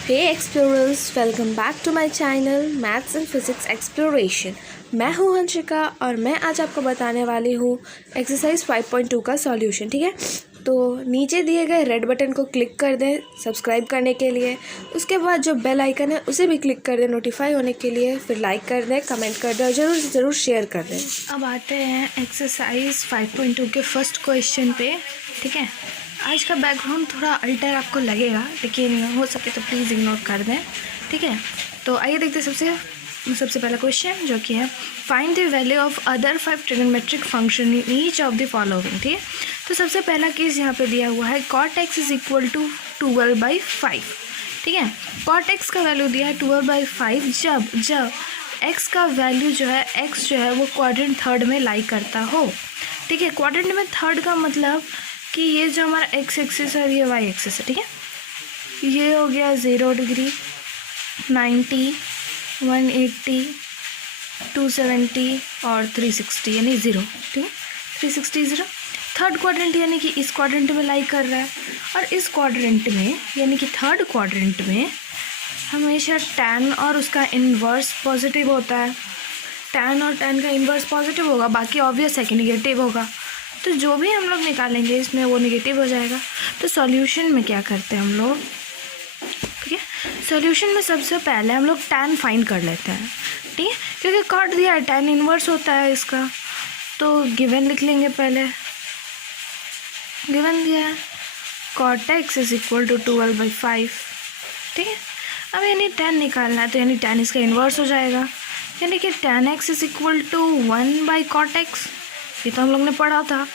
Hey explorers, welcome back to my channel maths and physics exploration. मैं हूं हंशिका और मैं आज आपको बताने वाली हूं एक्सरसाइज 5.2 का सॉल्यूशन। ठीक है, तो नीचे दिए गए रेड बटन को क्लिक कर दें सब्सक्राइब करने के लिए। उसके बाद जो बेल आइकन है उसे भी क्लिक कर दें नोटिफाई होने के लिए। फिर लाइक कर दें, कमेंट कर दें और ज़रूर शेयर कर दें। अब आते हैं एक्सरसाइज 5.2 के फर्स्ट क्वेश्चन पे। ठीक है, आज का बैकग्राउंड थोड़ा अल्टर आपको लगेगा, लेकिन हो सके तो प्लीज़ इग्नोर कर दें। ठीक है, तो आइए देखते हैं सबसे पहला क्वेश्चन, जो कि है find the value of other 5 trigonometric function in each of the following. ठीक है, तो सबसे पहला केस यहाँ पे दिया हुआ है cot x is equal to 12/5। ठीक है, cot x का वैल्यू दिया है 12/5 जब x का वैल्यू जो है x जो है वो क्वाड्रेंट थर्ड में लाई करता हो। ठीक है, क्वाड्रेंट में थर्ड का मतलब कि ये जो हमारा x एक्सिस है और ये y एक्सिस है। ठीक है, ये हो गया 0 डिग्री, 90, 180, 270 और 360 यानी 0। ठीक है, 360 0 थर्ड क्वाड्रेंट यानी कि इस क्वाड्रेंट में लाई कर रहा है। और इस क्वाड्रेंट में यानी कि थर्ड क्वाड्रेंट में हमेशा tan और उसका इन्वर्स पॉजिटिव होता है। tan और tan का इन्वर्स पॉजिटिव होगा, बाकी ऑब्वियस है कि निगेटिव होगा। तो जो भी हम लोग निकालेंगे इसमें वो निगेटिव हो जाएगा। तो सॉल्यूशन में क्या करते हैं हम लोग, ठीक है, सॉल्यूशन में सबसे पहले हम लोग tan फाइंड कर लेते हैं। ठीक है, क्योंकि कॉट दिया है, tan इन्वर्स होता है इसका, तो गिवन लिख लेंगे। पहले गिवन दिया है cot x is equal to 12/5। ठीक है, अब यानी tan निकालना है, तो यानी tan इसका इन्वर्स हो जाएगा, यानी कि tan x is equal to 1/cot x। ये तो हम लोग ने पढ़ा था।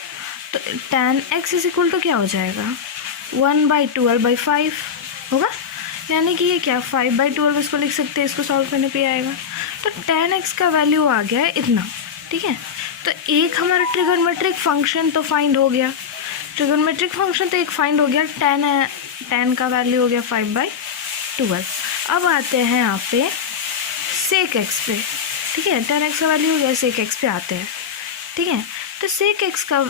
तो tan x is equal to क्या हो जाएगा, 1/12/5 होगा, यानी कि ये क्या 5/12 इसको लिख सकते हैं, इसको सॉल्व करने पे आएगा। तो tan x का वैल्यू आ गया है इतना। ठीक है, तो एक हमारा ट्रिगोनोमेट्रिक फंक्शन तो फाइंड हो गया, ट्रिगोनोमेट्रिक फंक्शन तो एक फाइंड हो गया, tan का वैल्यू हो गया 5/12। अब आते हैं यहाँ पे sec x पे। ठीक है, tan x का वैल्यू हो गया, sec x पे आते हैं। ठीक है, तो sec x का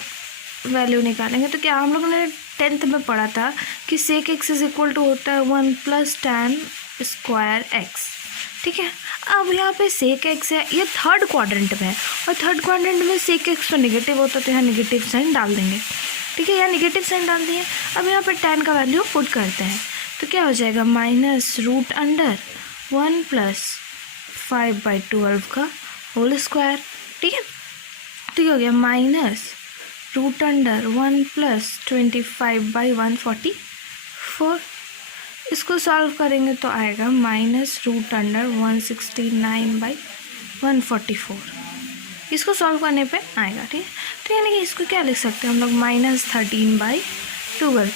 वैल्यू निकालेंगे तो क्या हम लोगों ने 10th में पढ़ा था कि sec x is equal to होता है 1 + tan स्क्वायर x। ठीक है, अब यहाँ पे sec x है, ये थर्ड क्वाड्रेंट में है और थर्ड क्वाड्रेंट में sec x तो निगेटिव होता है, तो यहाँ निगेटिव साइन डाल देंगे। ठीक है, यहाँ निगेटिव साइन डाल दिए। अब यहाँ पे tan का वैल्यू पुट करते हैं, तो क्या हो जाएगा -√1 + 5/12 का होल स्क्वायर। ठीक है, तो ये हो गया -√1 + 25/144। इसको सॉल्व करेंगे तो आएगा -√169/144। इसको सॉल्व करने पे आएगा। ठीक है, तो यानी कि इसको क्या लिख सकते हैं हम लोग, -13/12।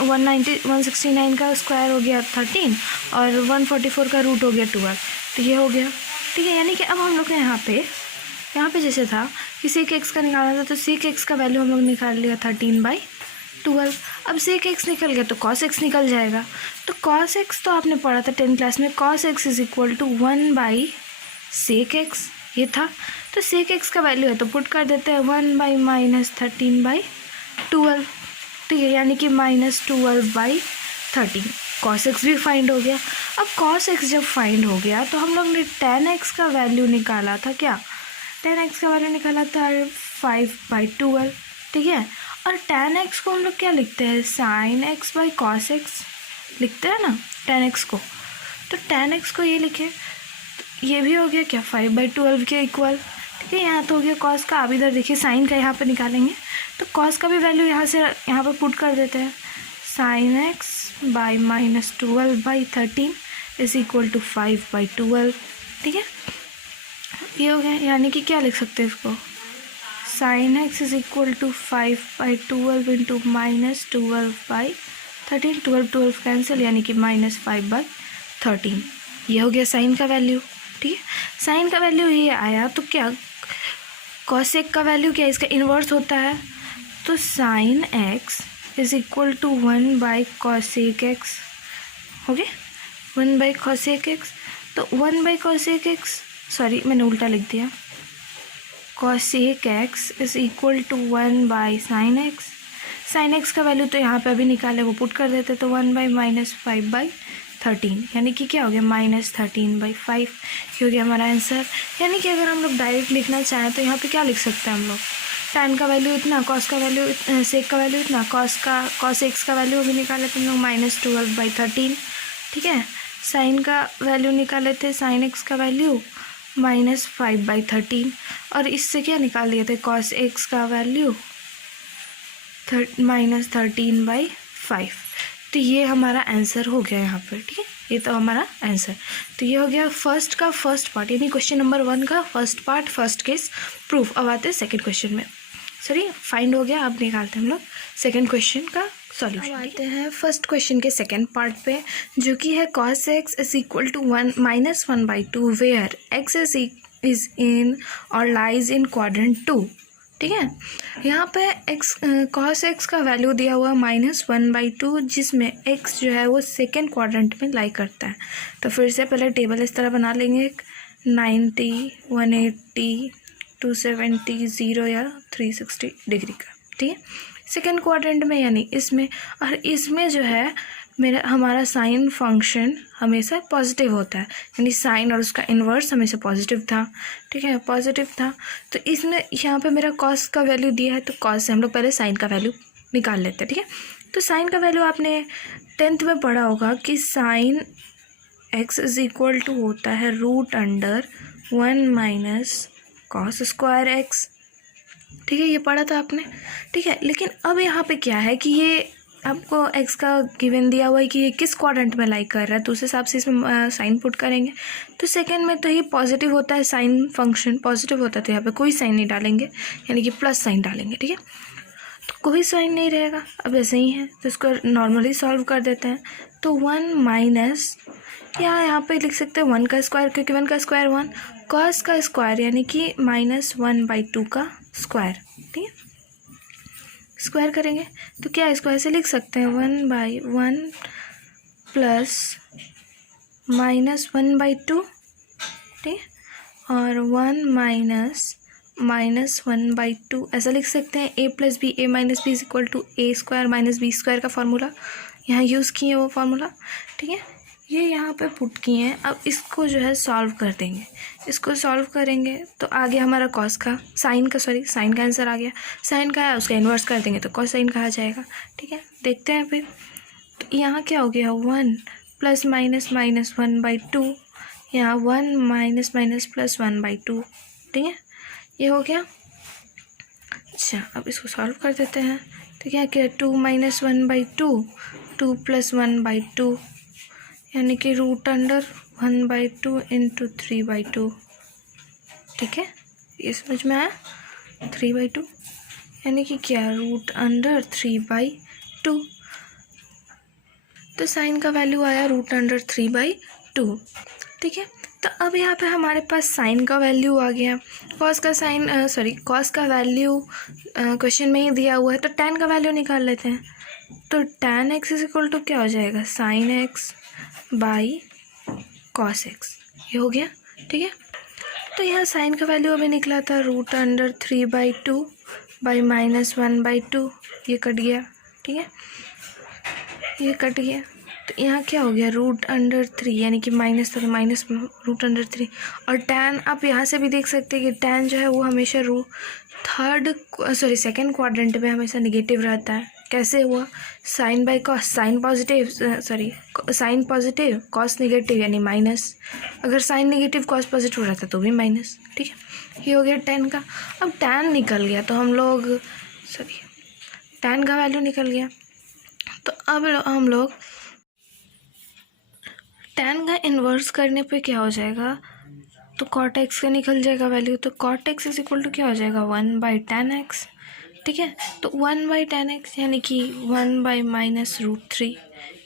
169 का स्क्वायर हो गया 13 और 144 का रूट हो गया 12, तो ये हो गया। ठीक है, यानी कि अब हम लोग को यहाँ पे जैसे था कि sec x का निकालना था, तो sec x का वैल्यू हम लोग निकाल लिया 13/12। अब sec x निकल गया तो cos x निकल जाएगा। तो cos x तो आपने पढ़ा था 10th क्लास में, cos x is equal to 1/sec x, ये था। तो sec x का वैल्यू है तो पुट कर देते हैं 1/-13/12। ठीक है, यानी कि -12/13। cos x भी फाइंड हो गया। अब cos x जब फाइंड हो गया तो हम लोग ने tan x का वैल्यू निकाला था, क्या tan x का वैल्यू निकाला था 5/12। ठीक है, और tan x को हम लोग क्या लिखते हैं, sin x/cos x लिखते हैं ना tan x को। तो tan x को ये लिखे, तो ये भी हो गया क्या 5/12 के इक्वल। ठीक है, यहाँ तो हो गया cos का। अब इधर देखिए sin का यहाँ पे निकालेंगे, तो cos का भी वैल्यू यहाँ पे पुट कर देते हैं, sin x by -12/13 is equal to 5/12। ठीक है, ये हो गया, यानी कि क्या लिख सकते हैं इसको, sin x is equal to 5/12 into -12/13, 12 cancel, यानी कि -5/13। ये हो गया साइन का वैल्यू। ठीक है, साइन का वैल्यू ये आया, तो क्या cosec का वैल्यू क्या इसका इन्वर्स होता है, तो sin x is equal to 1/cosec x हो गया, 1/cosec x। तो 1/cosec x, सॉरी मैंने उल्टा लिख दिया, cosec x is equal to 1/sin x। sin x का वैल्यू तो यहाँ पे अभी निकाले, वो पुट कर देते, तो 1/-5/13 13, यानी कि क्या हो गया -13/5। ये हो गया हमारा आंसर। यानी कि अगर हम लोग डायरेक्ट लिखना चाहें तो यहाँ पे क्या लिख सकते हैं हम लोग, tan का वैल्यू इतना, cos का वैल्यू sec का वैल्यू इतना, cos x का वैल्यू भी निकाले थे हम लोग -12/13, ठीक है। sin का वैल्यू निकाले थे, sin x का वैल्यू -5/13, और इससे क्या निकाल लिए थे, cos x का वैल्यू -13/5। तो ये हमारा आंसर हो गया यहाँ पर, ठीक है। ये तो हमारा आंसर। तो ये हो गया फर्स्ट का फर्स्ट पार्ट, यानी क्वेश्चन नंबर 1 का first part, first case proof. अब आते हैं सेकंड क्वेश्चन में, सॉरी फाइंड हो गया, अब निकालते हैं हम लोग सेकंड क्वेश्चन का सॉल्यूशन। अब आते हैं फर्स्ट क्वेश्चन के सेकंड पार्ट पे, जो कि है cos x = 1 where x is in और लाइज इन क्वाड्रेंट 2, ठीक है। यहाँ पे cos x का वैल्यू दिया हुआ -1/2, जिसमें x जो है वो सेकेंड क्वाड्रेंट में लाई करता है। तो फिर से पहले टेबल इस तरह बना लेंगे, 90, 180, 270, 0 या 360 डिग्री का, ठीक है। सेकेंड क्वाड्रेंट में यानी इसमें, और इसमें जो है हमारा साइन फंक्शन हमेशा पॉजिटिव होता है, यानी साइन और उसका इन्वर्स हमेशा पॉजिटिव था, ठीक है, पॉजिटिव था। तो इसमें यहाँ पे मेरा कॉस का वैल्यू दिया है, तो कॉस से हम लोग पहले साइन का वैल्यू निकाल लेते हैं, ठीक है। तो साइन का वैल्यू आपने 10th में पढ़ा होगा कि साइन x = होता है √1 - cos स्क्वायर x, ठीक है, ये पढ़ा था आपने, ठीक है। लेकिन अब यहाँ पे क्या है कि ये आपको x का गिवन दिया हुआ है कि ये किस क्वाड्रेंट में लाई कर रहा है, तो उस हिसाब से इसमें साइन पुट करेंगे। तो सेकंड में तो ये पॉजिटिव होता है, साइन फंक्शन पॉजिटिव होता है, तो यहाँ पे कोई साइन नहीं डालेंगे, यानी कि प्लस साइन डालेंगे, ठीक है। तो कोई साइन नहीं रहेगा, अब ऐसे ही है, तो इसको नॉर्मली सॉल्व कर देते हैं। तो 1 माइनस, यहाँ पे लिख सकते हैं 1 का स्क्वायर, क्योंकि 1 का स्क्वायर 1, cos का स्क्वायर यानी कि -1/2 का स्क्वायर, ठीक है। स्क्वायर करेंगे तो क्या स्क्वायर से लिख सकते हैं 1/1 प्लस -1/2, ठीक है, और 1 माइनस 1/2 ऐसा लिख सकते हैं। a + b, a - b = a² - b² का फार्मूला यहाँ यूज़ किए, वो फार्मूला, ठीक है, ये यहाँ पे पुट किए हैं। अब इसको जो है सॉल्व कर देंगे, इसको सॉल्व करेंगे तो आगे हमारा साइन का आंसर आ गया। साइन का है, उसका इन्वर्स कर देंगे तो cos साइन का आ जाएगा, ठीक है। देखते हैं फिर, तो यहाँ क्या हो गया 1 + -1/2, यहाँ 1 - +1/2, ठीक है, ये हो गया। अच्छा, अब इसको सॉल्व कर देते हैं, तो क्या किया 2 - 1/2, 2 + 1/2, यानी कि √1/2 × 3/2, ठीक है, ये समझ में आया। 3/2 यानी कि क्या √3/2, तो साइन का वैल्यू आया √3/2, ठीक है। तो अब यहाँ पे हमारे पास साइन का वैल्यू आ गया, कॉस का वैल्यू क्वेश्चन में ही दिया हुआ है, तो tan का वैल्यू निकाल लेते हैं। तो tan x = क्या हो जाएगा, sin x by cos x, ये हो गया, ठीक है। तो यहाँ साइन का वैल्यू अभी निकला था √3/2 बाई -1/2, ये कट गया, ठीक है, ये कट गया। तो यहाँ क्या हो गया √3, यानी कि माइनस √3, और tan आप यहाँ से भी देख सकते हैं कि tan जो है वो हमेशा सेकेंड क्वाड्रेंट में हमेशा निगेटिव रहता है। कैसे हुआ, sine by cos, sine positive cos negative यानी माइनस, अगर साइन नेगेटिव कॉस पॉजिटिव रहता तो भी माइनस, ठीक है, ये हो गया tan का। अब tan निकल गया तो हम लोग tan का वैल्यू निकल गया, तो अब हम लोग tan का इन्वर्स करने पे क्या हो जाएगा, तो cot x का निकल जाएगा वैल्यू, तो cot x = क्या हो जाएगा 1/tan x, ठीक है। तो 1/tan x यानी कि 1/-√3,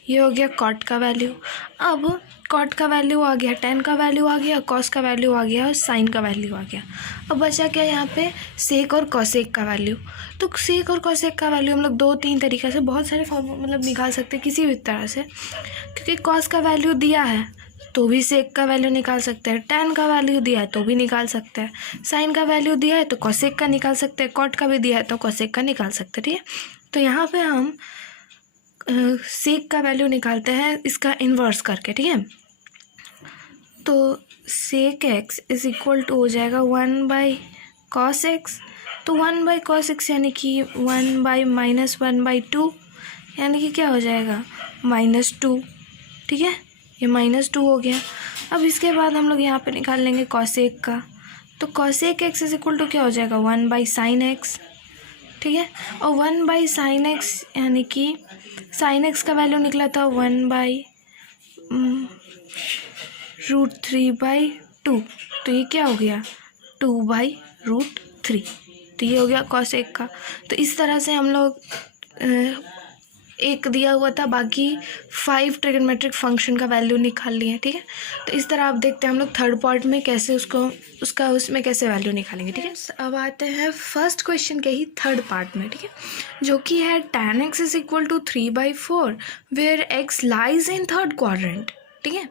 ये हो गया cot का वैल्यू। अब cot का वैल्यू आ गया, tan का वैल्यू आ गया, cos का वैल्यू आ गया और sin का वैल्यू आ गया। अब बचा क्या यहाँ पे, sec और cosec का वैल्यू। तो sec और cosec का वैल्यू हम लोग 2-3 तरीक़े से, बहुत सारे फॉर्म निकाल सकते हैं किसी भी तरह से, क्योंकि cos का वैल्यू दिया है तो भी sec का वैल्यू निकाल सकते हैं, tan का वैल्यू दिया है तो भी निकाल सकते हैं, sin का वैल्यू दिया है तो cosec का निकाल सकते हैं, cot का भी दिया है तो cosec का निकाल सकते हैं, ठीक है। तो यहाँ पे हम सेक का वैल्यू निकालते हैं इसका इन्वर्स करके, ठीक है। तो sec x is equal to हो जाएगा 1/cos x। तो 1/cos x यानी कि 1/-1/2 यानी कि क्या हो जाएगा -2, ठीक है। ये -2 हो गया। अब इसके बाद हम लोग यहाँ पे निकाल लेंगे cosec का। तो cosec x is equal to क्या हो जाएगा 1/sin x, ठीक है। और 1/sin x यानी कि sin x का वैल्यू निकला था 1/√3/2। तो ये क्या हो गया 2/√3। तो ये हो गया cosec का। तो इस तरह से हम लोग एक दिया हुआ था, बाकी 5 ट्रिग्नोमेट्रिक फंक्शन का वैल्यू निकाल लिए, ठीक है। तो इस तरह आप देखते हैं हम लोग थर्ड पार्ट में कैसे उसमें कैसे वैल्यू निकालेंगे, ठीक है। अब आते हैं फर्स्ट क्वेश्चन के ही थर्ड पार्ट में, ठीक है, जो कि है tan x is equal to 3/4 where x lies in third quadrant, ठीक है।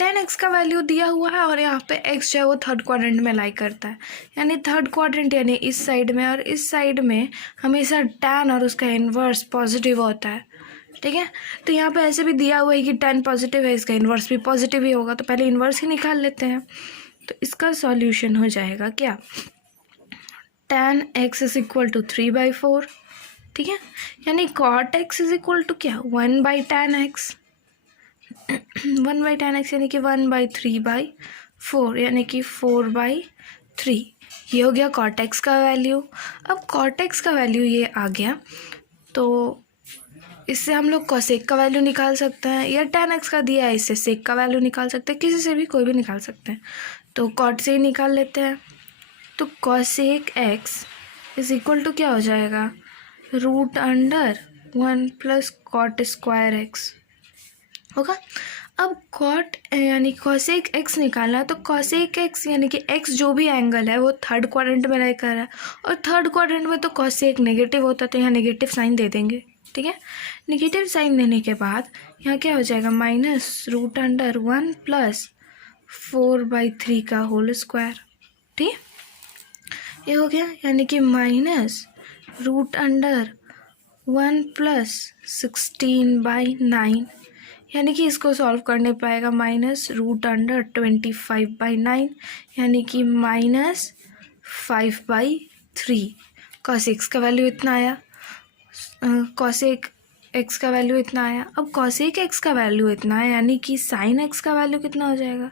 tan x का वैल्यू दिया हुआ है और यहाँ पे x जो है वो थर्ड क्वाड्रेंट में लाई करता है, यानी थर्ड क्वाड्रेंट यानी इस साइड में, और इस साइड में हमेशा tan और उसका इन्वर्स पॉजिटिव होता है, ठीक है। तो यहाँ पे ऐसे भी दिया हुआ है कि tan पॉजिटिव है, इसका इन्वर्स भी पॉजिटिव ही होगा, तो पहले इन्वर्स ही निकाल लेते हैं। तो इसका सॉल्यूशन हो जाएगा क्या tan x is equal to 3/4, ठीक है, यानी cot x is equal to क्या 1/tan x 1/tan x यानी कि 1/3/4 यानी कि 4/3। ये हो गया cot x का वैल्यू। अब cot x का वैल्यू ये आ गया, तो इससे हम लोग cosec का वैल्यू निकाल सकते हैं, या tan x का दिया है इससे sec का वैल्यू निकाल सकते हैं, किसी से भी कोई भी निकाल सकते हैं। तो cot से ही निकाल लेते हैं। तो cosec x is equal to क्या हो जाएगा √1 + cot² x होगा। अब cot यानी cosec x निकालना है, तो cosec x यानी कि x जो भी एंगल है वो थर्ड क्वाड्रेंट में लाई कर रहा है, और थर्ड क्वाड्रेंट में तो cosec नेगेटिव होता है, तो यहाँ नेगेटिव साइन दे देंगे, ठीक है। नेगेटिव साइन देने के बाद यहाँ क्या हो जाएगा -√1 + 4/3 का होल स्क्वायर, ठीक है। ये हो गया, यानी कि -√1 + 16/9, यानी कि इसको सॉल्व करने पाएगा -√25/9 यानी कि -5/3। cos x का वैल्यू इतना आया, cosec x का वैल्यू इतना आया। अब cosec x का वैल्यू इतना है, यानी कि sin x का वैल्यू कितना हो जाएगा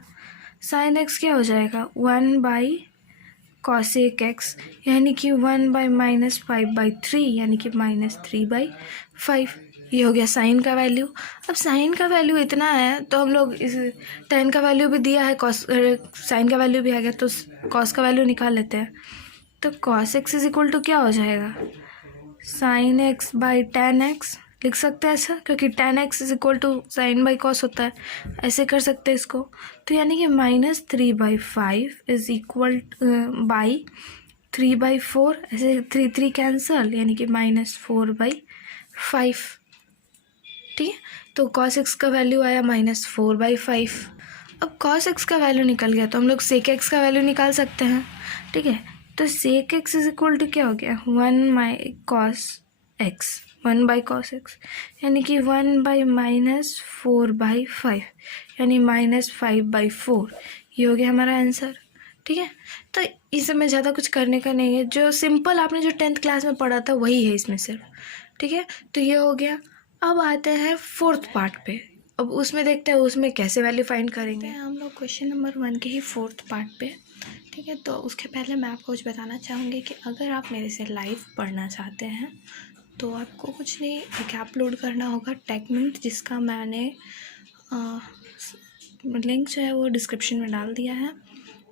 sin x क्या हो जाएगा 1/cosec x यानी कि 1/-5/3 यानी कि -3/5। ये हो गया साइन का वैल्यू। अब साइन का वैल्यू इतना है, तो हम लोग इस tan का वैल्यू भी दिया है, साइन का वैल्यू भी आ गया, तो cos का वैल्यू निकाल लेते हैं। तो cos x is equal to क्या हो जाएगा sin x/tan x लिख सकते हैं ऐसा, क्योंकि tan x is equal to sin/cos होता है, ऐसे कर सकते हैं इसको। तो यानी कि -3/5 इज इक्वल बाई 3/4, ऐसे 3 कैंसल, यानी कि -4/5, ठीक है। तो cos x का वैल्यू आया -4/5। अब cos x का वैल्यू निकल गया, तो हम लोग sec x का वैल्यू निकाल सकते हैं, ठीक है। तो sec x is equal to क्या हो गया 1/cos x यानी कि 1/-4/5 यानी -5/4। ये हो गया हमारा आंसर, ठीक है। तो इसमें ज़्यादा कुछ करने का नहीं है, जो सिंपल आपने जो 10th क्लास में पढ़ा था वही है इसमें सिर्फ, ठीक है। तो ये हो गया। अब आते हैं फोर्थ पार्ट पे, अब उसमें देखते हैं उसमें कैसे वैल्यू फाइंड करेंगे। हम लोग क्वेश्चन नंबर 1 के ही फोर्थ पार्ट पे, ठीक है। तो उसके पहले मैं आपको कुछ बताना चाहूँगी कि अगर आप मेरे से लाइव पढ़ना चाहते हैं तो आपको कुछ नहीं, एक अपलोड करना होगा टेकमिंट, जिसका मैंने लिंक जो है वो डिस्क्रिप्शन में डाल दिया है,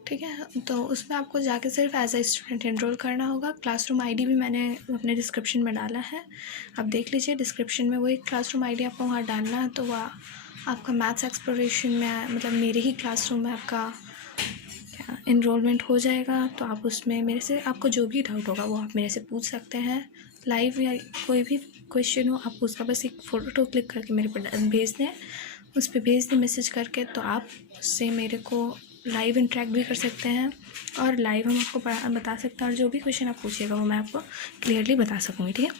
ठीक है। तो उसमें आपको जाके सिर्फ एज ए स्टूडेंट एनरोल करना होगा। क्लासरूम आईडी भी मैंने अपने डिस्क्रिप्शन में डाला है, आप देख लीजिए डिस्क्रिप्शन में, वो एक क्लासरूम आईडी आपको वहाँ डालना है। तो वह आपका मैथ्स एक्सप्लोरेशन में, मतलब मेरे ही क्लासरूम में आपका इनरोलमेंट हो जाएगा। तो आप उसमें मेरे से, आपको जो भी डाउट होगा वो आप मेरे से पूछ सकते हैं, लाइव या कोई भी क्वेश्चन हो, आप उसका बस एक फ़ोटो क्लिक करके मेरे पर भेज दें, उस पर भेज दें मैसेज करके, तो आप उससे मेरे को लाइव इंटरेक्ट भी कर सकते हैं, और लाइव हम आपको बता सकते हैं, और जो भी क्वेश्चन आप पूछिएगा वो मैं आपको क्लियरली बता सकूँगी, ठीक है।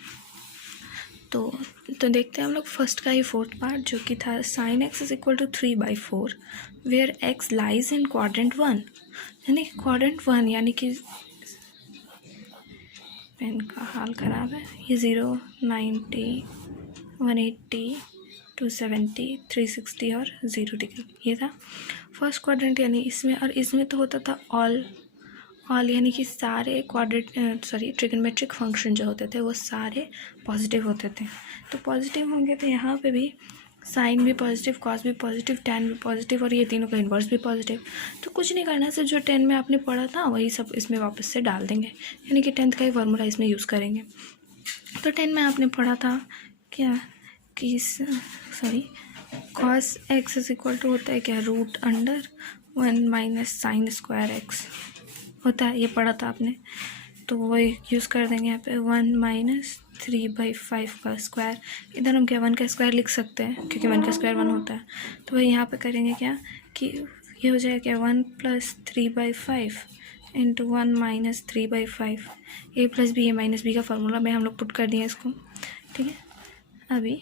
तो देखते हैं हम लोग फर्स्ट का ही फोर्थ पार्ट, जो कि था sine x is equal to 3/4 where x lies in quadrant 1। यानी क्वाड्रेंट 1 यानी कि पेन का हाल ख़राब है, ये 0, 90, 180, 270, 360 और 0 डिग्री, ये था फर्स्ट क्वाड्रेंट। यानी इसमें और इसमें तो होता था ऑल यानी कि सारे ट्रिग्नोमेट्रिक फंक्शन जो होते थे वो सारे पॉजिटिव होते थे। तो पॉजिटिव होंगे तो यहाँ पे भी साइन भी पॉजिटिव, कॉस भी पॉजिटिव, टैन भी पॉजिटिव और ये तीनों का इन्वर्स भी पॉजिटिव। तो कुछ नहीं करना, सिर्फ जो 10 में आपने पढ़ा था वही सब इसमें वापस से डाल देंगे, यानी कि 10th का ही फार्मूला इसमें यूज़ करेंगे। तो 10 में आपने पढ़ा था क्या कि cos x is equal to होता है क्या, √1 - sin स्क्वायर एक्स होता है, ये पढ़ा था आपने। तो वही यूज़ कर देंगे यहाँ पे 1 - 3/5 का स्क्वायर। इधर हम क्या 1 का स्क्वायर लिख सकते हैं क्योंकि 1 का स्क्वायर 1 होता है। तो वही यहाँ पे करेंगे क्या कि ये हो जाएगा क्या 1 + 3/5 × 1 - 3/5। a + b a - b का फार्मूला में हम लोग पुट कर दिए इसको, ठीक है। अभी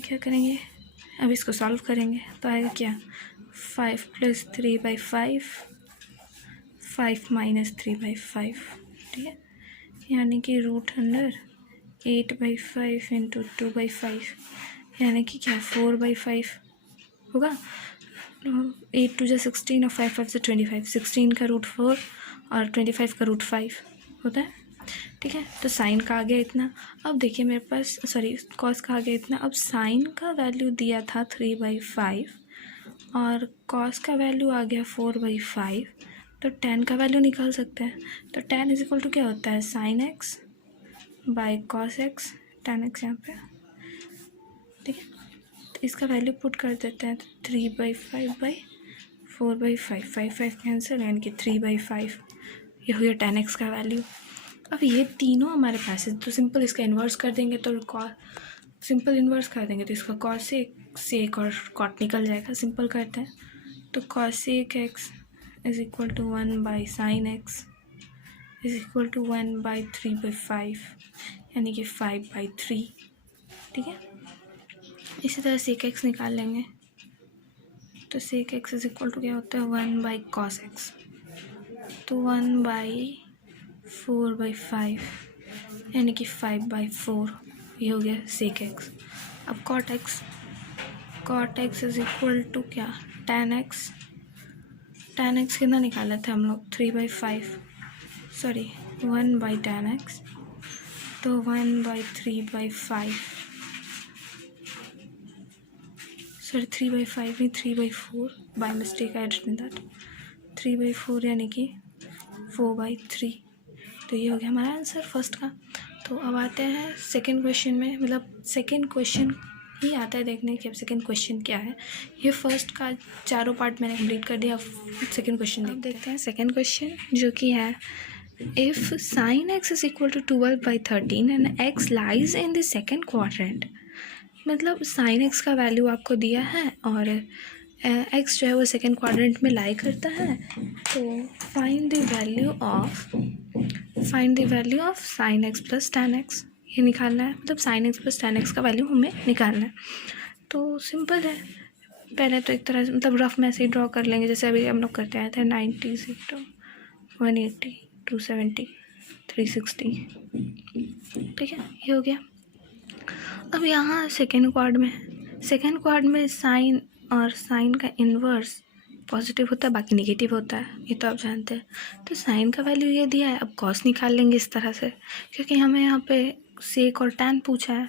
क्या करेंगे, अभी इसको सॉल्व करेंगे तो आएगा क्या 5 + 3/5, 5 - 3/5, ठीक है। यानी कि √8/5 × 2/5 यानी कि क्या 4/5 होगा। 8 × 2 = 16 और 5 × 5 = 25, 16 का √4 और 25 का √5 होता है, ठीक है। तो साइन का आ गया इतना। अब देखिए मेरे पास कॉस का आ गया इतना। अब साइन का वैल्यू दिया था 3/5 और कॉस का वैल्यू आ गया 4/5। तो tan का वैल्यू निकाल सकते हैं। तो tan इज इक्वल टू क्या होता है sin x by cos x, tan x यहाँ पे, ठीक है। तो इसका वैल्यू पुट कर देते हैं, 3/5/4/5, 5 कैंसिल यानी कि 3/5, ये हो गया tan x का वैल्यू। अब ये तीनों हमारे पास है तो सिंपल इसका इन्वर्स कर देंगे, तो सिंपल इन्वर्स कर देंगे तो इसका cos सेक और cot निकल जाएगा। सिंपल करते हैं तो cos sec x is equal to 1/sin x is equal to 1/3/5 यानी कि 5/3, ठीक है। इसी तरह सेक x निकाल लेंगे तो सेक x इज इक्वल टू क्या होता है 1/cos x, तो 1/4/5 यानी कि 5/4, ये हो गया सेक x। अब cot x is equal to क्या tan x कितना निकाले थे हम लोग 3/5, 1/tan x, तो 1/3/5, 3/5 नहीं 3/4, by mistake I did that, 3/4 यानी कि 4/3। तो ये हो गया हमारा आंसर फर्स्ट का। तो अब आते हैं सेकंड क्वेश्चन में, मतलब सेकंड क्वेश्चन ही आता है देखने कि अब सेकंड क्वेश्चन क्या है। ये फर्स्ट का चारों पार्ट मैंने कंप्लीट कर दिया, सेकंड क्वेश्चन देखते हैं। सेकंड क्वेश्चन जो कि है if sin x is equal to 12/13 and x lies in the second quadrant, मतलब sin x का वैल्यू आपको दिया है और x जो है वो सेकंड क्वाड्रेंट में लाई करता है। तो find the value of sin x plus tan x, ये निकालना है, मतलब sin x plus tan x का वैल्यू हमें निकालना है। तो सिंपल है, पहले तो एक तरह से मतलब रफ में ऐसे ही ड्रॉ कर लेंगे जैसे अभी हम लोग करते आए थे 90, 180, 270, 360, ठीक है, ये हो गया। अब यहाँ सेकेंड क्वाड्रेंट में साइन और साइन का इन्वर्स पॉजिटिव होता है, बाकी नेगेटिव होता है, ये तो आप जानते हैं। तो साइन का वैल्यू ये दिया है, अब कॉस निकाल लेंगे इस तरह से, क्योंकि हमें यहाँ पे सेक और टैन पूछा है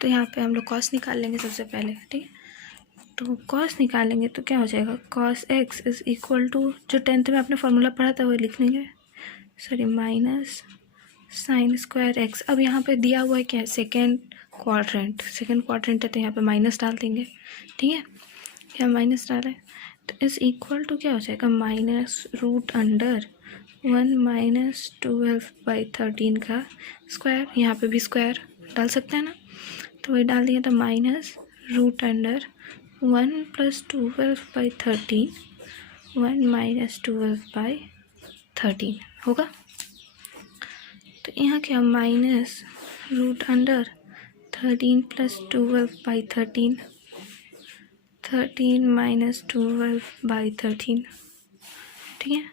तो यहाँ पे हम लोग कॉस निकाल लेंगे सबसे पहले, ठीक है। तो कॉस निकालेंगे तो क्या हो जाएगा cos x is equal to, जो 10th में आपने फार्मूला पढ़ा था वो लिख लेंगे, माइनस साइन स्क्वायर एक्स। अब यहाँ पे दिया हुआ है क्या है सेकेंड क्वाड्रेंट है तो यहाँ पे माइनस डाल देंगे, ठीक है। यहाँ माइनस डाला है तो इस इक्वल टू क्या हो जाएगा -√1 - 12/13 का स्क्वायर, यहाँ पे भी स्क्वायर डाल सकते हैं ना, तो वही डाल दिया था -√1 + 12/13 1 - 12/13 होगा। तो यहाँ क्या रूट अंडर 13 प्लस 12/13, 13 माइनस 12/13, ठीक है,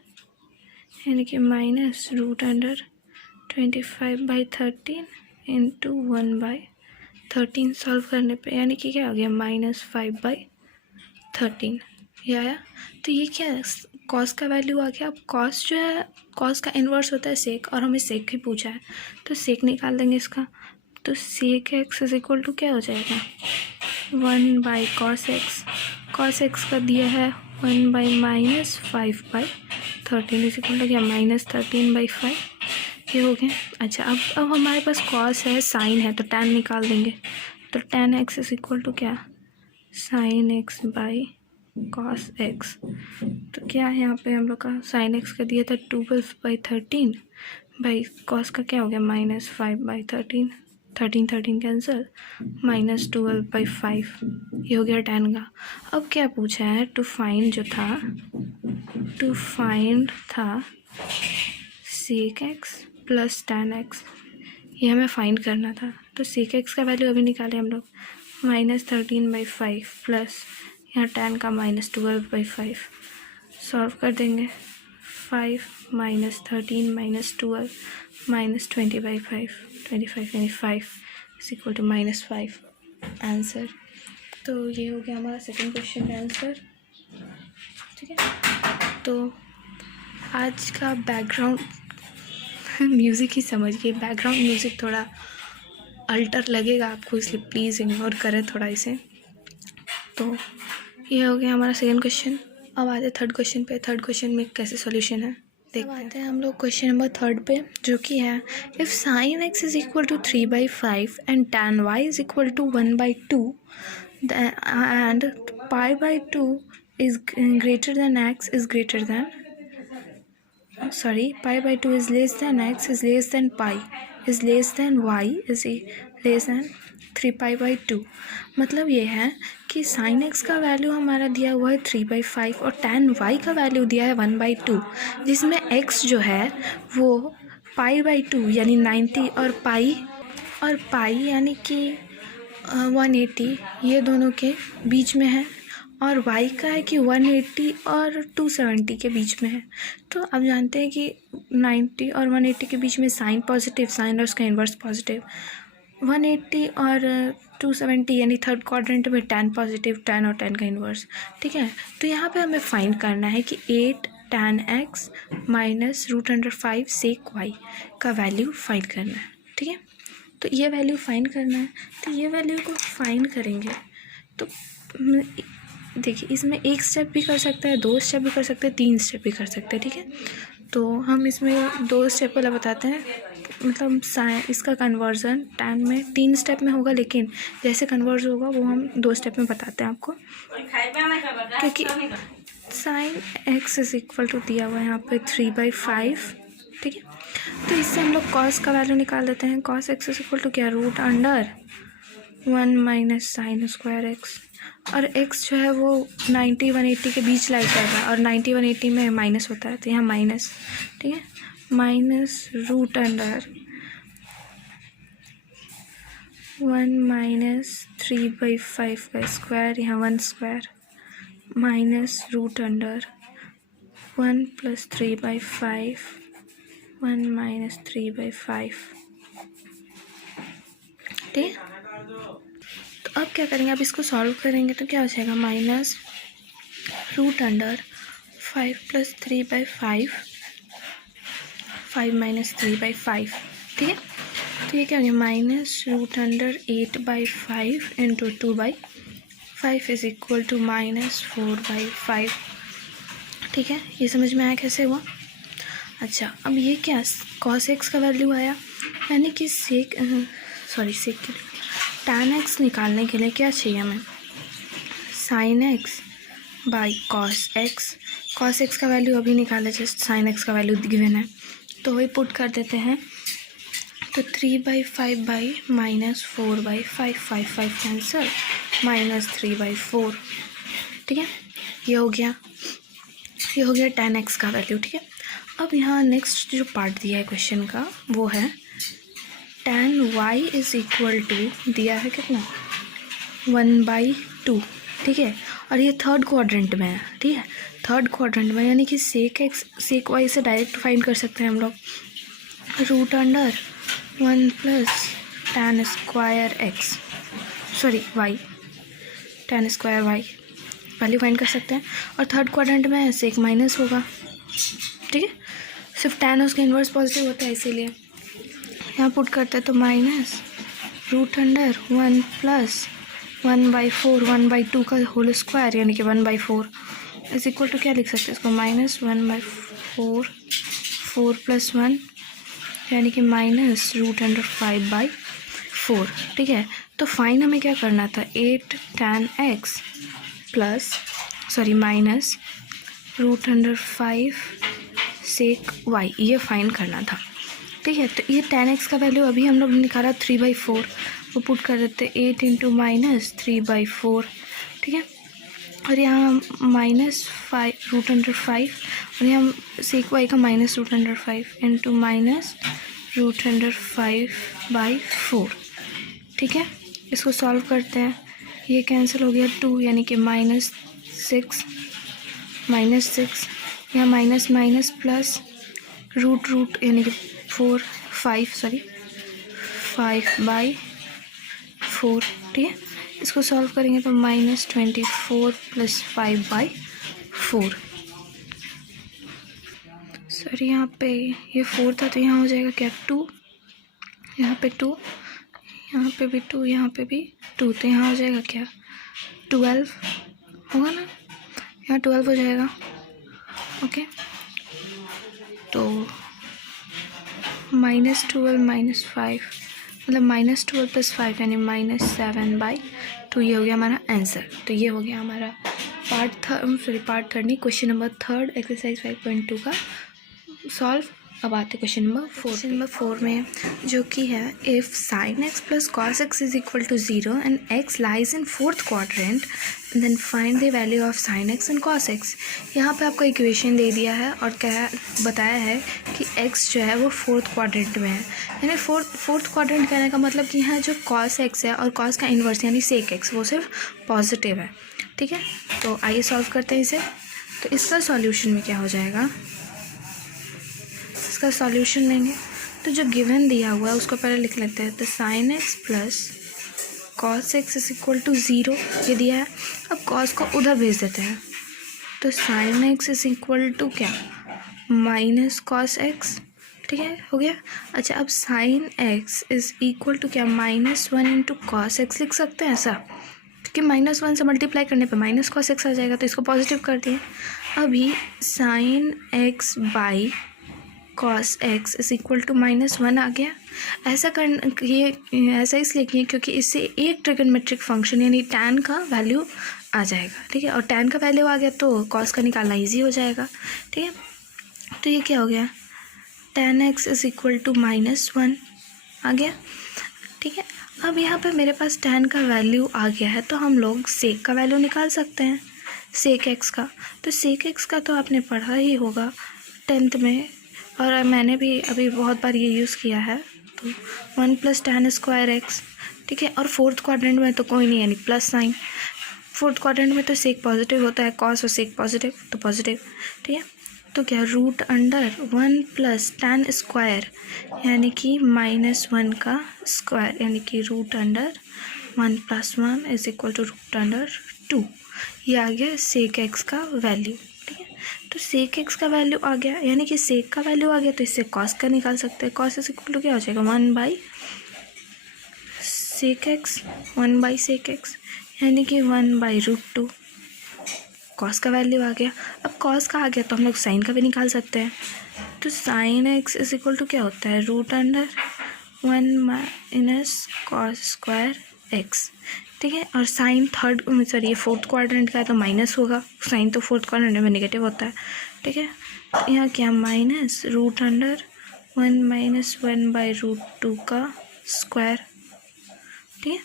यानी कि minus root under 25/13 into 1/13 solve करने पे, यानी कि क्या हो गया -5/13, ये आया। तो ये क्या है, कॉस का वैल्यू आ गया। अब कॉस जो है, कॉस का इन्वर्स होता है सेक, और हमें सेक ही पूछा है तो सेक निकाल देंगे इसका। तो sec x is equal to क्या हो जाएगा 1/cos x, cos x का दिया है 1/-5/13 इज इक्वल टू क्या -13/5, ये हो गया। अच्छा, अब हमारे पास कॉस है, साइन है, तो tan निकाल देंगे। तो tan x is equal to क्या sin x by cos x। तो क्या है यहाँ पे हम लोग का sin x का दिया था 12/13 बाई cos का क्या हो गया -5/13, 13 कैंसिल, -12/5, ये हो गया tan का। अब क्या पूछा है, टू फाइंड था sec x plus tan x, ये हमें फाइंड करना था। तो sec x का वैल्यू अभी निकाले हम लोग, -13/5 प्लस यहाँ tan का -12/5, सॉल्व कर देंगे। 5 - 13 - 12 -20/5, 25 यानी 5 इज इक्वल टू -5 आंसर। तो ये हो गया हमारा सेकंड क्वेश्चन का आंसर, ठीक है। तो आज का बैकग्राउंड म्यूज़िक ही समझिए, बैकग्राउंड म्यूज़िक थोड़ा अल्टर लगेगा आपको, इसलिए प्लीज़ इग्नोर करें थोड़ा इसे। तो ये हो गया हमारा सेकंड क्वेश्चन। अब आते हैं थर्ड क्वेश्चन पे। थर्ड क्वेश्चन में कैसे सॉल्यूशन है देखते हैं। आते हैं हम लोग क्वेश्चन नंबर थर्ड पे, जो कि है if sin x is equal to 3/5 and tan y is equal to 1/2 and pi/2 is greater than x is greater than pi/2 is less than x is less than pi is less than y is less than 3pi/2। मतलब ये है कि sin x का value हमारा दिया हुआ है 3/5 और tan y का वैल्यू दिया है 1/2, जिसमें x जो है वो pi/2 यानी 90 और pi यानी कि 180, ये दोनों के बीच में है, और y का है कि 180 और 270 के बीच में है। तो अब जानते हैं कि 90 और 180 के बीच में साइन पॉजिटिव, साइन और उसका इन्वर्स पॉजिटिव, 180 और 270 यानी थर्ड क्वाड्रेंट में tan पॉजिटिव, tan और tan का इन्वर्स, ठीक है। तो यहाँ पे हमें फाइंड करना है कि 8 tan x minus √5 sec y का वैल्यू फाइंड करना है, ठीक है। तो ये वैल्यू फाइंड करना है, तो ये वैल्यू को फाइंड करेंगे तो देखिए, इसमें एक स्टेप भी कर सकते हैं, 2 स्टेप भी कर सकते हैं, 3 स्टेप भी कर सकते हैं, ठीक है। तो हम इसमें 2 स्टेप वाला बताते हैं, मतलब इसका कन्वर्जन tan में 3 स्टेप में होगा, लेकिन जैसे कन्वर्ज होगा वो हम 2 स्टेप में बताते हैं आपको, क्योंकि sin x is equal to दिया हुआ है यहाँ पे 3/5, ठीक है। तो इससे हम लोग cos का वैल्यू निकाल देते हैं। cos x is equal to क्या √1 माइनस sin स्क्वायर x, और x जो है वो 90 180 के बीच लाइक जाएगा, और 90 180 में माइनस होता है, तो यहाँ माइनस, ठीक है, -1 माइनस 3/5 का स्क्वायर, यहाँ 1 स्क्वायर, -1 प्लस 3/5, 1 माइनस 3/5, ठीक है। तो अब क्या करेंगे, अब इसको सॉल्व करेंगे तो क्या हो जाएगा -5 प्लस 3/5, 5 माइनस 3/5, ठीक है। तो ये क्या हो गया -√8/5 इंटू 2/5 इज इक्वल टू -4/5, ठीक है। ये समझ में आया कैसे हुआ। अच्छा, अब ये क्या cos x का वैल्यू आया, यानी कि tan x निकालने के लिए क्या चाहिए हमें, sin x by cos x। cos x का वैल्यू अभी निकाला, जस्ट sin x का वैल्यू गिवन है, तो वही पुट कर देते हैं। तो 3/5 बाई -4/5, 5 कैंसिल, -3/4, ठीक है। ये हो गया tan x का वैल्यू, ठीक है। अब यहाँ नेक्स्ट जो पार्ट दिया है क्वेश्चन का वो है tan y is equal to दिया है कितना 1/2, ठीक है। और ये थर्ड क्वाड्रेंट में है, ठीक है, थर्ड क्वाड्रेंट में, यानी कि सेक एक्स सेक वाई से डायरेक्ट फाइंड कर सकते हैं हम लोग। Root under 1 plus tan square x, sorry y, tan square y value find कर सकते हैं। और थर्ड क्वाड्रेंट में है सेक माइनस होगा, ठीक है, सिर्फ tan उसका इन्वर्स पॉजिटिव होता है इसीलिए। यहाँ पुट करते हैं तो माइनस रूट अंडर 1 प्लस 1/4 1/2 का होल स्क्वायर यानी कि 1/4 इज इक्वल टू क्या लिख सकते हैं इसको माइनस 1/4 4 + 1 यानी कि माइनस रूट अंडर 5/4, ठीक है। तो फाइन हमें क्या करना था 8 tan x plus sorry minus root under 5 sec y, ये फाइन करना था, ठीक है। तो ये tan x का वैल्यू अभी हम लोग निकाला 3/4, वो पुट कर देते 8 × माइनस 3/4, ठीक है। और यहाँ माइनस 5 रूट अंडर 5 और यहाँ सेक वाई का minus root under 5 into minus root under 5/4, ठीक है। इसको सॉल्व करते हैं, ये कैंसिल हो गया 2 यानी कि -6 यहाँ माइनस माइनस प्लस रूट यानी कि 5/4, ठीक है। इसको सॉल्व करेंगे तो -24 + 5/4, सर यहाँ पे ये 4 था तो यहाँ हो जाएगा क्या 2, यहाँ पे 2, यहाँ पे भी 2, यहाँ पे भी 2, तो यहाँ हो जाएगा क्या 12 होगा ना, यहाँ 12 हो जाएगा, ओके। तो -12 - 5 मतलब -12 + 5 यानी -7/2, ये हो गया हमारा आंसर। तो ये हो गया हमारा पार्ट थर्ड नहीं, क्वेश्चन नंबर 3 एक्सरसाइज 5.2 का सॉल्व। अब आते क्वेश्चन नंबर 4। क्वेश्चन नंबर 4 में जो कि है if sin x + cos x is equal to 0 and x lies in fourth quadrant then find the value of sin x and cos x। यहाँ पे आपको इक्वेशन दे दिया है और क्या बताया है कि x जो है वो फोर्थ क्वाड्रेंट में है, यानी फोर्थ क्वाड्रेंट कहने का मतलब कि यहाँ जो cos x है और cos का इन्वर्स यानी sec x वो सिर्फ पॉजिटिव है, ठीक है। तो आइए सॉल्व करते हैं इसे। तो इसका सॉल्यूशन में क्या हो जाएगा, इसका सॉल्यूशन लेंगे तो जो गिवन दिया हुआ है उसको पहले लिख लेते हैं। तो sin x + cos x is equal to 0 ये दिया है, अब cos को उधर भेज देते हैं तो sin x is equal to क्या -cos x, ठीक है, हो गया। अच्छा अब sin x is equal to क्या -1 × cos x लिख सकते हैं ऐसा, क्योंकि -1 से मल्टीप्लाई करने पे -cos x आ जाएगा, तो इसको पॉजिटिव कर दिए। अभी sin x / cos x is equal to -1 आ गया। ऐसा ऐसा इसलिए किए क्योंकि इससे एक ट्रिगोनोमेट्रिक फंक्शन यानी tan का वैल्यू आ जाएगा, ठीक है। और tan का वैल्यू आ गया तो cos का निकालना इजी हो जाएगा, ठीक है। तो ये क्या हो गया tan x is equal to -1 आ गया, ठीक है। अब यहाँ पे मेरे पास tan का वैल्यू आ गया है तो हम लोग sec का वैल्यू निकाल सकते हैं, sec x का। तो sec x का तो आपने पढ़ा ही होगा 10th में, और मैंने भी अभी बहुत बार ये यूज़ किया है। तो 1 + tan स्क्वायर x, ठीक है। और फोर्थ क्वाड्रेंट में तो कोई नहीं यानी प्लस साइन, फोर्थ क्वाड्रेंट में तो सेक पॉजिटिव होता है, कॉस और सेक पॉजिटिव तो पॉजिटिव, ठीक है। तो क्या रूट अंडर 1 + tan स्क्वायर यानी कि -1 का स्क्वायर यानी कि root under 1 + 1 is equal to root under 2, ये आ गया सेक x का वैल्यू, ठीक है। तो सेक x का वैल्यू आ गया यानी कि सेक का वैल्यू आ गया तो इससे कॉस का निकाल सकते हैं। कॉस इज इक्वल टू क्या हो जाएगा 1/sec x 1/sec x यानी कि 1/√2, कॉस का वैल्यू आ गया। अब कॉस का आ गया तो हम लोग साइन का भी निकाल सकते हैं। तो sin x is equal to क्या होता है root under 1 - cos square x, ठीक है। और साइन ये फोर्थ क्वाड्रेंट का है तो माइनस होगा, साइन तो फोर्थ क्वाड्रेंट में नेगेटिव होता है, ठीक है। तो यहाँ क्या माइनस रूट अंडर 1 - 1/√2 का स्क्वायर, ठीक है,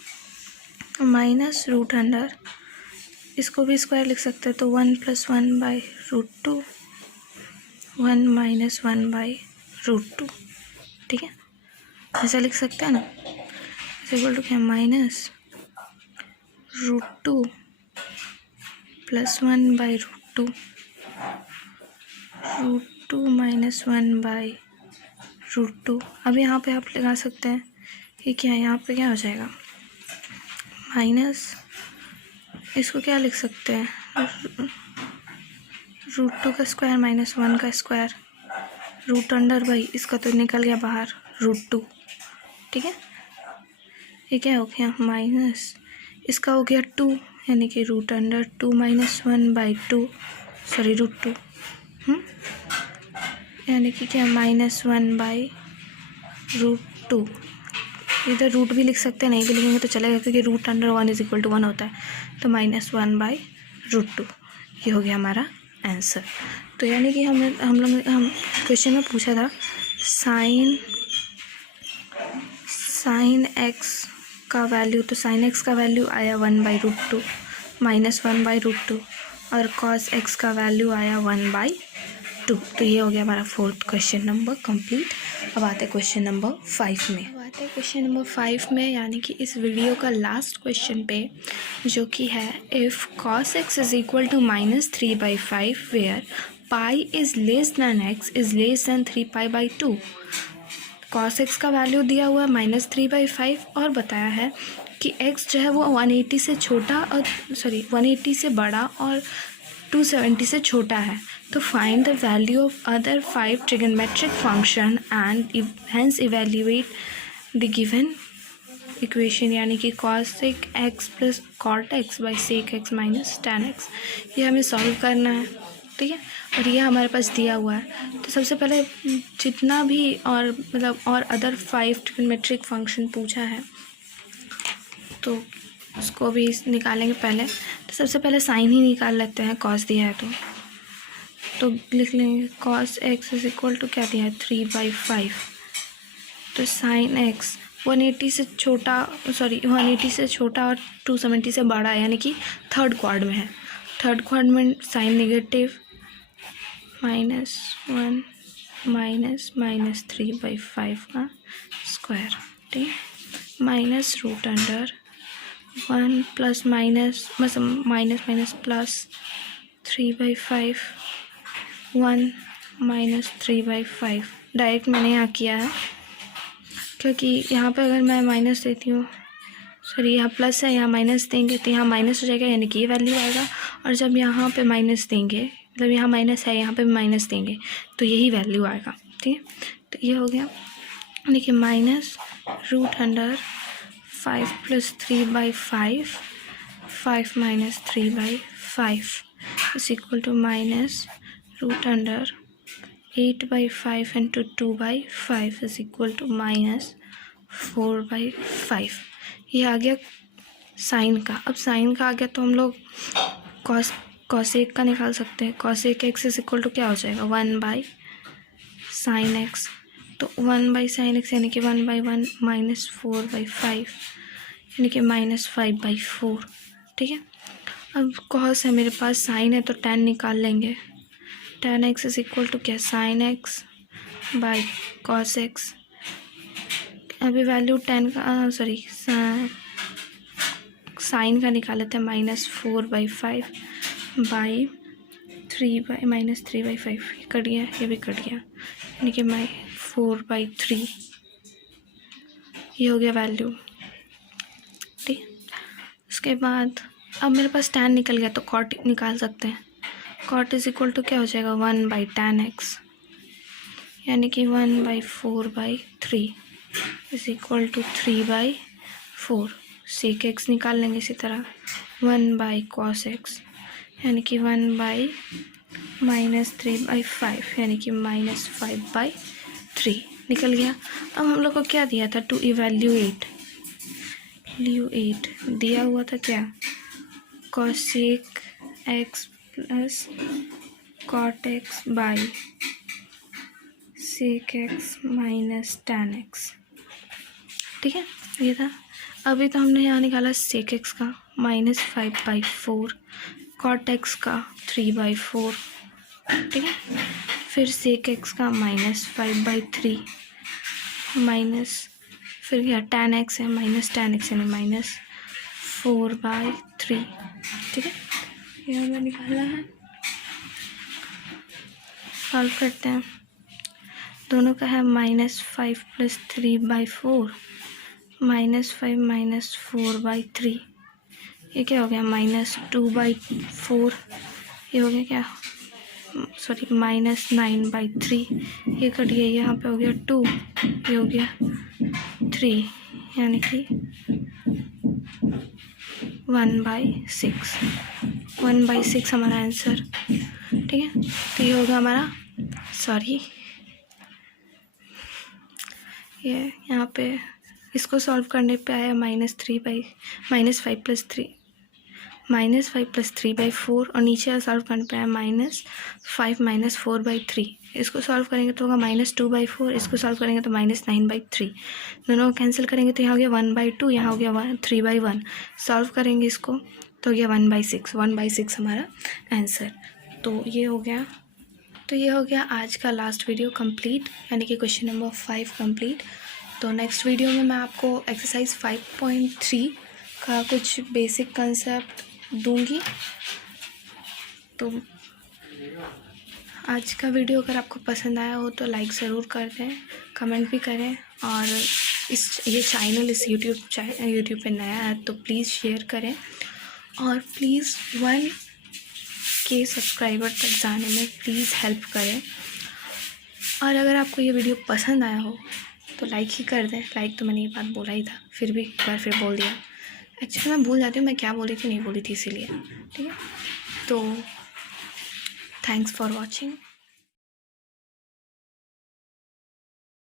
माइनस रूट अंडर इसको भी स्क्वायर लिख सकते हैं तो 1 + 1/√2 1 - 1/√2, ठीक है। ऐसा लिख सकते हैं ना, इक्वल टू क्या, माइनस √2 + 1/√2, √2 - 1/√2। अब यहाँ पे आप लगा सकते हैं कि क्या, यहाँ पे क्या हो जाएगा, माइनस, इसको क्या लिख सकते हैं, √2 का स्क्वायर - 1 का स्क्वायर, √अंडर/, इसका तो निकल गया बाहर, √2। ठीक है, ये क्या हो गया, माइनस, इसका हो गया 2, यानी कि √2 - 1/2, सॉरी √2, यानी कि क्या, -1/√2। इधर रूट भी लिख सकते हैं, नहीं भी लिखेंगे तो चलेगा, क्योंकि √1 = 1 होता है, तो -1/√2। ये हो गया हमारा आंसर। तो यानी कि हम क्वेश्चन में पूछा था साइन एक्स का वैल्यू, तो साइन एक्स का वैल्यू आया 1/√2 -1/√2, और कॉस एक्स का वैल्यू आया 1/2। तो ये हो गया हमारा 4th क्वेश्चन नंबर कंप्लीट। अब आते हैं क्वेश्चन नंबर 5 में। यानी कि इस वीडियो का लास्ट क्वेश्चन पे, जो कि है if cos x = -3/5 where pi is less than x is less than 3π/2। cos x का वैल्यू दिया हुआ है -3/5, और बताया है कि x जो है वो 180 से छोटा और 180 से बड़ा और 270 से छोटा है। तो find the value of other 5 trigonometric function and hence evaluate the given equation, यानी कि cosec x + cot x / sec x - tan x। ये हमें सॉल्व करना है, ठीक है, और ये हमारे पास दिया हुआ है। तो सबसे पहले जितना भी और अदर 5 ट्रिग्नोमेट्रिक फंक्शन पूछा है, तो उसको भी निकालेंगे पहले। तो सबसे पहले साइन ही निकाल लेते हैं, कॉस दिया है तो लिख लेंगे cos x = क्या दिया है, 3/5। तो साइन x 180 से छोटा और 270 से बड़ा है, यानी कि थर्ड क्वाड्र में है। थर्ड क्वाड्र में साइन नेगेटिव, -1 - -3/5 का स्क्वायर, ठीक है, माइनस √1 + प्लस 3/5, 1 - 3/5। डायरेक्ट मैंने यहाँ किया है, क्योंकि यहाँ पे अगर मैं माइनस देती हूँ, यहाँ प्लस है, यहाँ माइनस देंगे तो यहाँ माइनस हो जाएगा, यानी कि ये वैल्यू आएगा। और जब यहाँ पे माइनस देंगे, मतलब यहाँ माइनस है, यहाँ पे भी माइनस देंगे, तो यही वैल्यू आएगा, ठीक है। तो ये हो गया, देखिए -√5 + 3/5, 5 - 3/5 = -√8/5 × 2/5 = -4/5। ये आ गया साइन का। अब साइन का आ गया तो हम लोग कॉसेक का निकाल सकते हैं। cosec x = क्या हो जाएगा, 1/sin x। तो 1/sin x यानी कि 1/1 -4/5, यानी कि -5/4, ठीक है। अब cos है मेरे पास, साइन है तो tan निकाल लेंगे। tan x = क्या, sin x / cos x। अभी वैल्यू tan का साइन का निकाल लेते हैं, -4/5 / 3/5 कट गया, ये भी कट गया, यानी कि 4/3। ये हो गया वैल्यू, ठीक है। उसके बाद अब मेरे पास tan निकल गया, तो cot निकाल सकते हैं। cot = क्या हो जाएगा, 1/tan x, यानी कि 1/4/3 = 3/4। sec x निकाल लेंगे इसी तरह, 1/cos x, यानी कि 1/ -3/5, यानी कि -5/3 निकल गया। अब हम लोग को क्या दिया था, टू इवेल्यूएट दिया हुआ था क्या, cosec x + cot x / sec x - tan x, ठीक है, ये था। अभी तो हमने यहाँ निकाला sec x का -5/4, cot x का 3/4, ठीक है। फिर sec x का -5/3 - फिर क्या tan x है माइनस tan x यानी -4/3। ठीक है, ये हमें निकालना है। सॉल्व करते हैं। दोनों का है -5 + 3/4 -5 - 4/3। ये क्या हो गया -2/4। ये हो गया क्या, सॉरी -9/3। ये कट गया, यहाँ पे हो गया 2, ये हो गया 3, यानी कि 1/6। 1/6 हमारा आंसर। ठीक है, तो ये होगा हमारा, सॉरी ये यहाँ पे इसको सॉल्व करने पे आया -5 + 3/4, और नीचे सॉल्व करने पे आया -5 - 4/3। इसको सॉल्व करेंगे तो होगा -2/4, इसको सॉल्व करेंगे तो -9/3। दोनों को कैंसिल करेंगे तो यहाँ हो गया 1/2, यहाँ हो गया 3/1। सॉल्व करेंगे इसको तो हो गया 1/6। 1/6 हमारा आंसर। तो ये हो गया आज का लास्ट वीडियो कंप्लीट, यानी कि क्वेश्चन नंबर 5 कंप्लीट। तो नेक्स्ट वीडियो में मैं आपको एक्सरसाइज 5.3 का कुछ बेसिक कंसेप्ट दूंगी। तो आज का वीडियो अगर आपको पसंद आया हो तो लाइक ज़रूर कर दें, कमेंट भी करें, और ये चैनल इस यूट्यूब पे नया है तो प्लीज़ शेयर करें, और प्लीज़ 1K सब्सक्राइबर तक जाने में प्लीज़ हेल्प करें। और अगर आपको ये वीडियो पसंद आया हो तो लाइक ही कर दें। लाइक तो मैंने ये बात बोला ही था, फिर भी एक बार फिर बोल दिया। एक्चुअली मैं भूल जाती हूँ मैं क्या बोली थी नहीं बोली थी, इसीलिए। ठीक है, तो थैंक्स फॉर वॉचिंग।